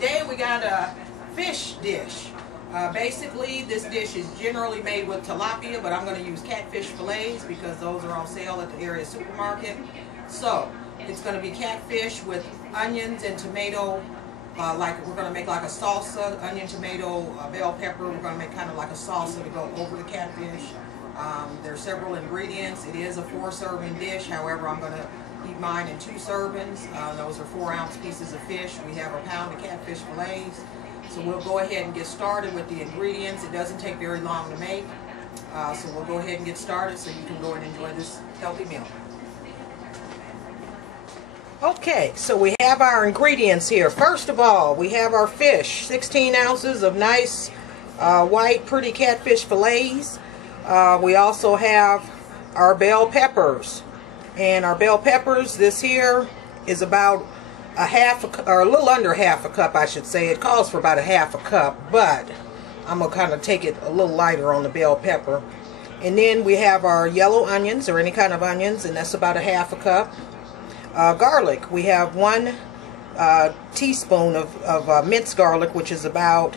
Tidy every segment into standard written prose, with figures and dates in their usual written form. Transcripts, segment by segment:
Today we got a fish dish. Basically, this dish is generally made with tilapia, but I'm going to use catfish fillets because those are on sale at the area supermarket. So, it's going to be catfish with onions and tomato, like we're going to make like a salsa, onion, tomato, bell pepper. We're going to make kind of like a salsa to go over the catfish. There are several ingredients. It is a 4-serving dish, however I'm going to eat mine in 2 servings. Those are 4-ounce pieces of fish. We have a pound of catfish fillets. So we'll go ahead and get started with the ingredients. It doesn't take very long to make. So we'll go ahead and get started so you can go and enjoy this healthy meal. Okay, so we have our ingredients here. First of all, we have our fish, 16 ounces of nice white pretty catfish fillets. We also have our bell peppers. And our bell peppers, this here is about a little under half a cup, I should say. It calls for about a half a cup, but I'm going to kind of take it a little lighter on the bell pepper. And then we have our yellow onions, or any kind of onions, and that's about a half a cup. Garlic, we have 1 teaspoon of minced garlic, which is about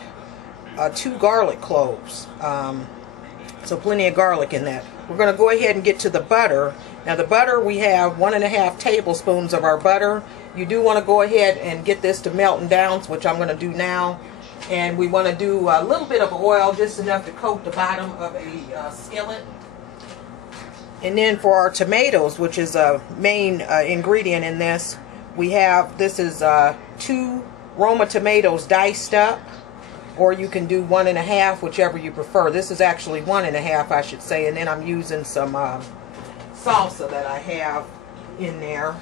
2 garlic cloves. So plenty of garlic in that. We're going to go ahead and get to the butter. Now the butter, we have 1½ tablespoons of our butter. You do want to go ahead and get this to melting down, which I'm going to do now. And we want to do a little bit of oil, just enough to coat the bottom of a skillet. And then for our tomatoes, which is a main ingredient in this, we have, this is 2 Roma tomatoes diced up, or you can do 1½, whichever you prefer. This is actually 1½, I should say, and then I'm using some salsa that I have in there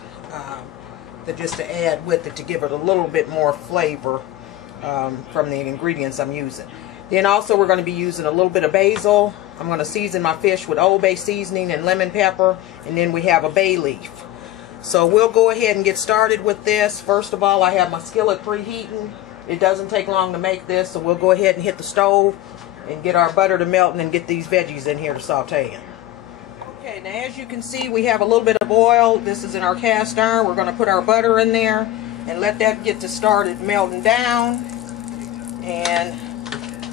just to add with it to give it a little bit more flavor from the ingredients I'm using. Then also we're going to be using a little bit of basil. I'm going to season my fish with Old Bay seasoning and lemon pepper, and then we have a bay leaf. So we'll go ahead and get started with this. First of all, I have my skillet preheating. It doesn't take long to make this, so we'll go ahead and hit the stove and get our butter to melt and get these veggies in here to saute in. Okay, now as you can see, we have a little bit of oil. This is in our cast iron. We're going to put our butter in there and let that get to started melting down. And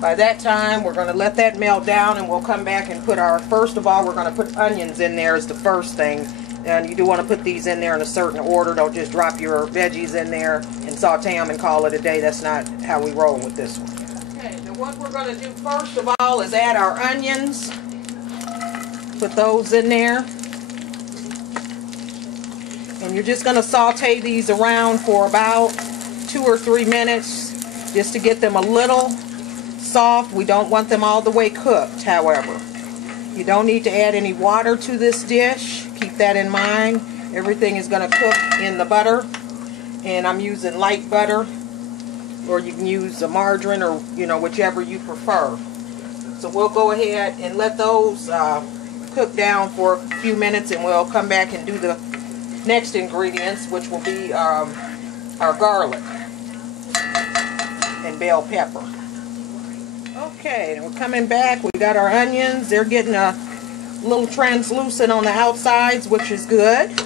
by that time, we're going to let that melt down, and we'll come back and put our, first of all, we're going to put onions in there as the first thing. And you do want to put these in there in a certain order. Don't just drop your veggies in there and saute them and call it a day. That's not how we roll with this one. Okay, now what we're going to do first of all is add our onions. Put those in there. And you're just going to saute these around for about 2 or 3 minutes just to get them a little soft. We don't want them all the way cooked, however. You don't need to add any water to this dish. Keep that in mind. Everything is going to cook in the butter. And I'm using light butter, or you can use a margarine, or whichever you prefer. So we'll go ahead and let those cook down for a few minutes, and we'll come back and do the next ingredients, which will be our garlic and bell pepper. Okay, and we're coming back. We got our onions. They're getting a little translucent on the outsides, which is good.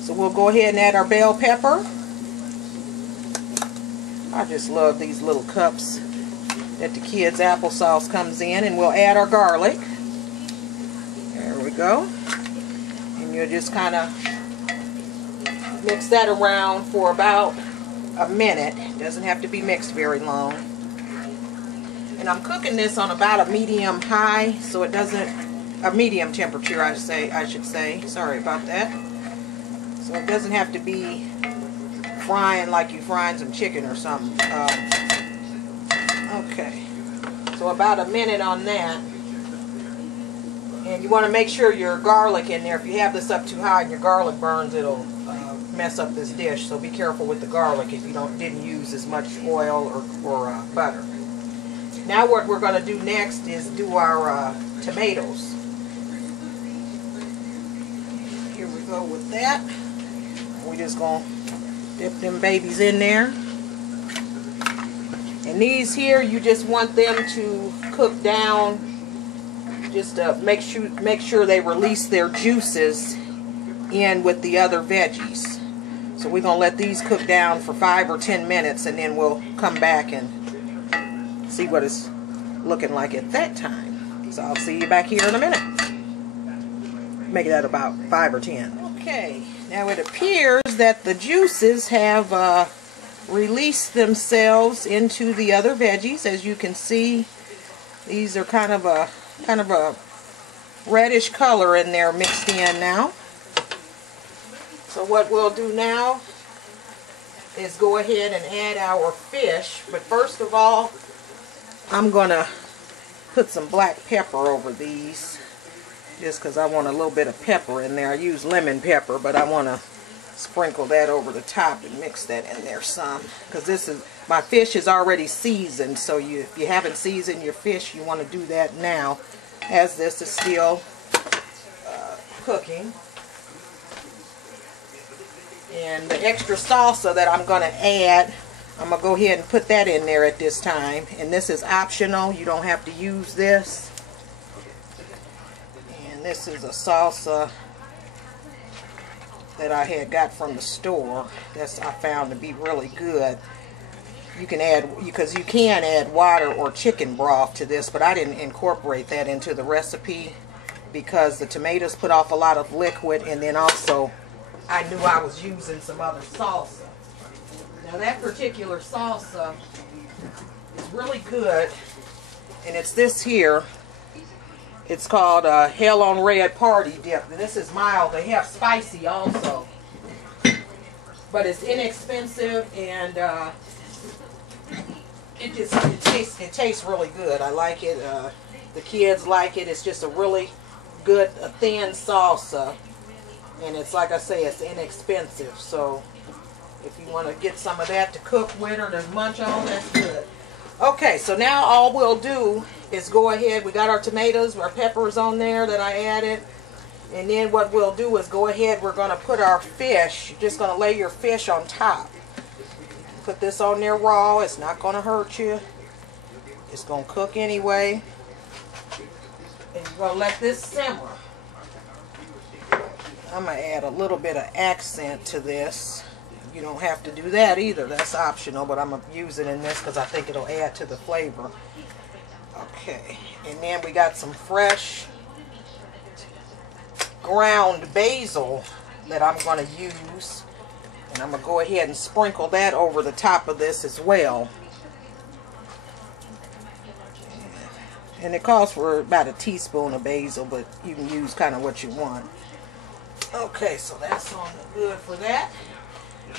So we'll go ahead and add our bell pepper. I just love these little cups that the kids' applesauce comes in. And we'll add our garlic. There we go. And you'll just kind of mix that around for about a minute. It doesn't have to be mixed very long. And I'm cooking this on about a medium high, so it doesn't, a medium temperature I should say. Sorry about that. So it doesn't have to be frying like you're frying some chicken or something. Okay. So about a minute on that. And you want to make sure your garlic in there. If you have this up too high and your garlic burns, it'll mess up this dish. So be careful with the garlic if you didn't use as much oil or butter. Now what we're going to do next is do our tomatoes. Here we go with that. We're just going to dip them babies in there. And these here, you just want them to cook down, just to make sure they release their juices in with the other veggies. So we're going to let these cook down for 5 or 10 minutes, and then we'll come back and see what it's looking like at that time. So I'll see you back here in a minute. Make it at about 5 or 10. Okay, now it appears that the juices have released themselves into the other veggies. As you can see, these are kind of a reddish color in there mixed in now. So what we'll do now is go ahead and add our fish. But first of all, I'm going to put some black pepper over these, just because I want a little bit of pepper in there. I use lemon pepper, but I want to sprinkle that over the top and mix that in there some. Because my fish is already seasoned, so if you haven't seasoned your fish, you want to do that now, as this is still cooking. And the extra salsa that I'm going to add, I'm going to go ahead and put that in there at this time. And this is optional. You don't have to use this. And this is a salsa that I had got from the store. I found to be really good. You can add, because you can add water or chicken broth to this, but I didn't incorporate that into the recipe because the tomatoes put off a lot of liquid, and then also I knew I was using some other salsa. Now that particular salsa is really good, and it's this here. It's called Hell on Red Party Dip. And this is mild. They have spicy also, but it's inexpensive, and it tastes really good. I like it. The kids like it. It's just a really good, thin salsa. And it's, like I say, it's inexpensive. So if you want to get some of that to cook with or to munch on, that's good. Okay, so now all we'll do is go ahead. We got our tomatoes, our peppers on there that I added. And then what we'll do is go ahead. We're going to put our fish. You're just going to lay your fish on top. Put this on there raw. It's not going to hurt you. It's going to cook anyway. And you're going to let this simmer. I'm going to add a little bit of accent to this. You don't have to do that either. That's optional, but I'm going to use it in this because I think it'll add to the flavor. Okay, and then we got some fresh ground basil that I'm going to use. And I'm going to go ahead and sprinkle that over the top of this as well. And it calls for about a teaspoon of basil, but you can use kind of what you want. Okay, so that's on the good for that.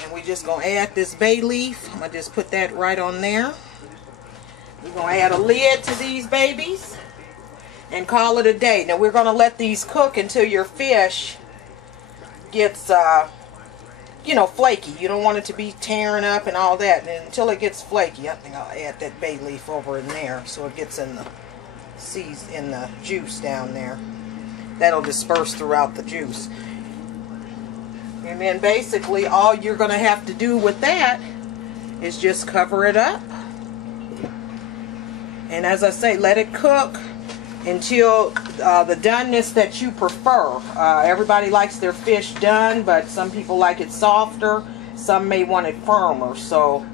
And we're just going to add this bay leaf. I'm going to just put that right on there. We're going to add a lid to these babies and call it a day. Now we're going to let these cook until your fish gets, you know, flaky. You don't want it to be tearing up and all that. And until it gets flaky, I think I'll add that bay leaf over in there so it gets in the juice down there. That'll disperse throughout the juice. And then basically all you're going to have to do with that is just cover it up. And as I say, let it cook until the doneness that you prefer. Everybody likes their fish done, but some people like it softer. Some may want it firmer. So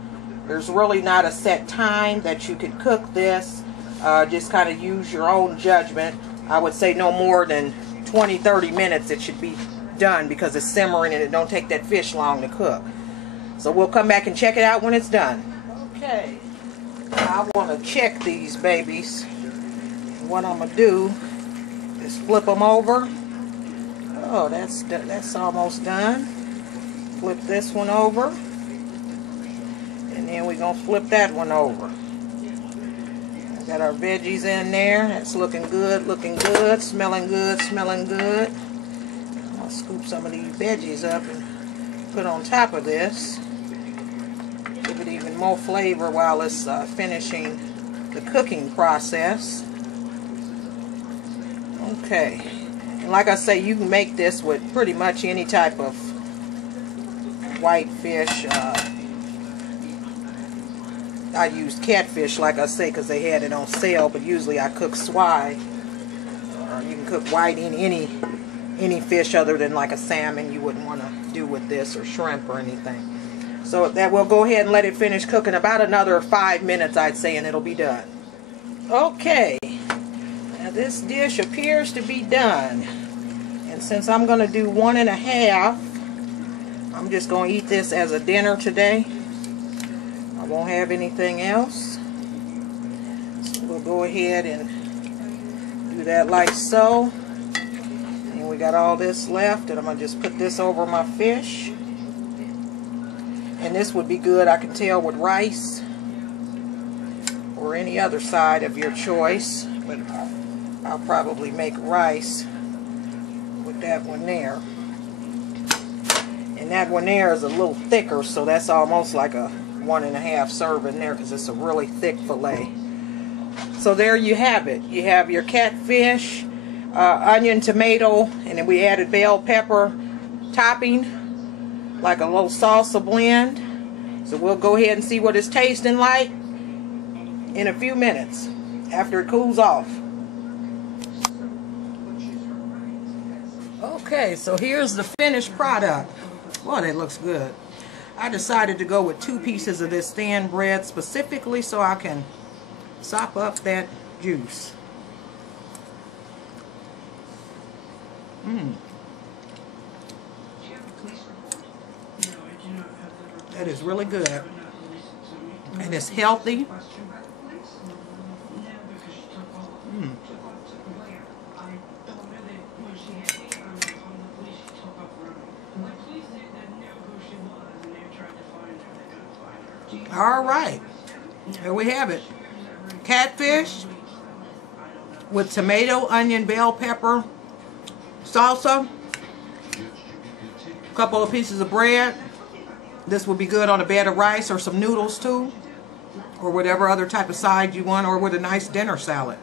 there's really not a set time that you could cook this. Just kind of use your own judgment. I would say no more than 20-30 minutes it should be done because it's simmering and it don't take that fish long to cook. So we'll come back and check it out when it's done. Okay, I want to check these babies. What I'm going to do is flip them over. Oh, that's almost done. Flip this one over. And then we're going to flip that one over. Got our veggies in there. That's looking good, smelling good, smelling good. I'll scoop some of these veggies up and put on top of this. Give it even more flavor while it's finishing the cooking process. Okay. And like I say, you can make this with pretty much any type of white fish. I used Catfish, like I say, because they had it on sale, but usually I cook swai. You can cook white in any fish other than like a salmon you wouldn't want to do with this, or shrimp or anything. So that we'll go ahead and let it finish cooking about another 5 minutes, I'd say, and it'll be done. Okay, now this dish appears to be done. And since I'm going to do 1.5, I'm just going to eat this as a dinner today. I won't have anything else. So we'll go ahead and do that like so. And we got all this left, and I'm going to just put this over my fish. And this would be good, I can tell, with rice or any other side of your choice. But I'll probably make rice with that one there. And that one there is a little thicker, so that's almost like a 1.5 serving there, because it's a really thick fillet. So there you have it. You have your catfish, onion, tomato, and then we added bell pepper topping, like a little salsa blend. So we'll go ahead and see what it's tasting like in a few minutes after it cools off. Okay, so here's the finished product. Boy, that looks good. I decided to go with 2 pieces of this thin bread specifically so I can sop up that juice. That is really good. And it's healthy. All right, here we have it. Catfish with tomato, onion, bell pepper, salsa, a couple of pieces of bread. This would be good on a bed of rice or some noodles too, or whatever other type of side you want, or with a nice dinner salad.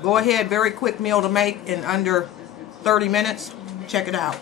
Go ahead, very quick meal to make in under 30 minutes. Check it out.